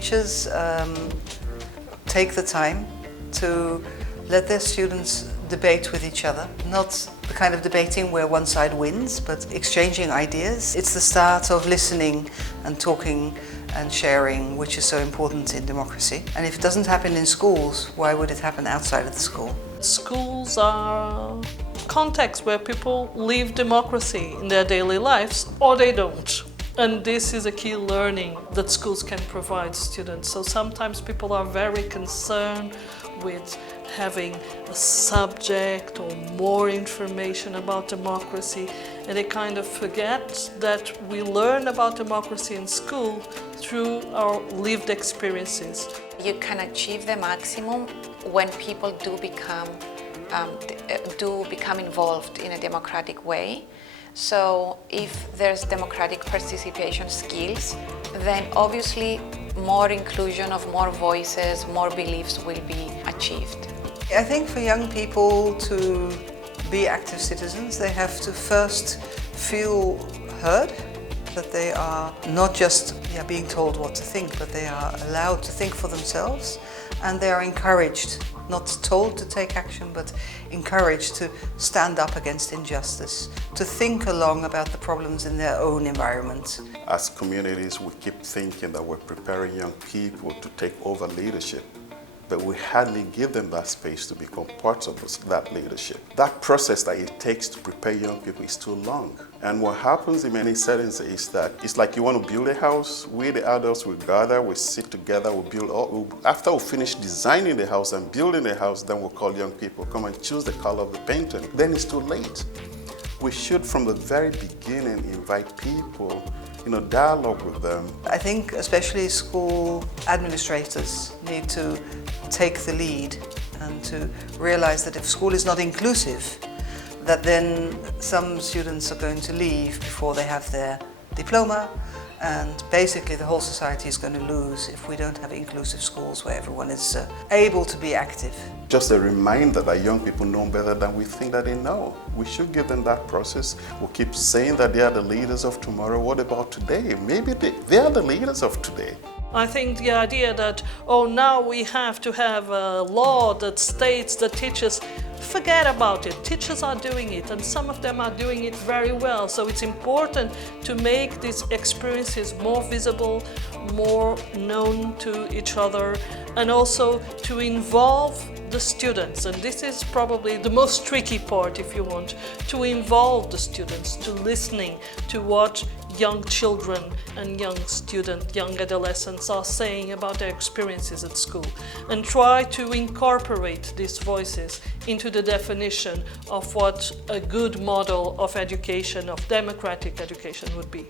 teachers take the time to let their students debate with each other, not the kind of debating where one side wins, but exchanging ideas. It's the start of listening and talking and sharing, which is so important in democracy. And if it doesn't happen in schools, why would it happen outside of the school? Schools are contexts where people live democracy in their daily lives, or they don't. And this is a key learning that schools can provide students. So sometimes people are very concerned with having a subject or more information about democracy, and they kind of forget that we learn about democracy in school through our lived experiences. You can achieve the maximum when people do become involved in a democratic way. So if there's democratic participation skills, then obviously more inclusion of more voices, more beliefs will be achieved. I think for young people to be active citizens, they have to first feel heard, that they are not just being told what to think, but they are allowed to think for themselves, and they are encouraged, not told to take action, but encouraged to stand up against injustice, to think along about the problems in their own environment. As communities, we keep thinking that we're preparing young people to take over leadership, but we hardly give them that space to become part of that leadership. That process that it takes to prepare young people is too long. And what happens in many settings is that it's like you want to build a house, we the adults will gather, we sit together, we build. After we finish designing the house and building the house, then we'll call young people, come and choose the color of the painting. Then it's too late. We should, from the very beginning, invite people, dialogue with them. I think especially school administrators need to take the lead and to realize that if school is not inclusive, that then some students are going to leave before they have their diploma, and basically the whole society is going to lose if we don't have inclusive schools where everyone is able to be active. Just a reminder that young people know better than we think that they know. We should give them that process. We'll keep saying that they are the leaders of tomorrow. What about today? Maybe they are the leaders of today. I think the idea that, now we have to have a law that states that teachers, forget about it. Teachers are doing it, and some of them are doing it very well. So it's important to make these experiences more visible, more known to each other, and also to involve the students. And this is probably the most tricky part, if you want, to involve the students, to listening to what young children and young adolescents are saying about their experiences at school, and try to incorporate these voices into the definition of what a good model of education, of democratic education would be.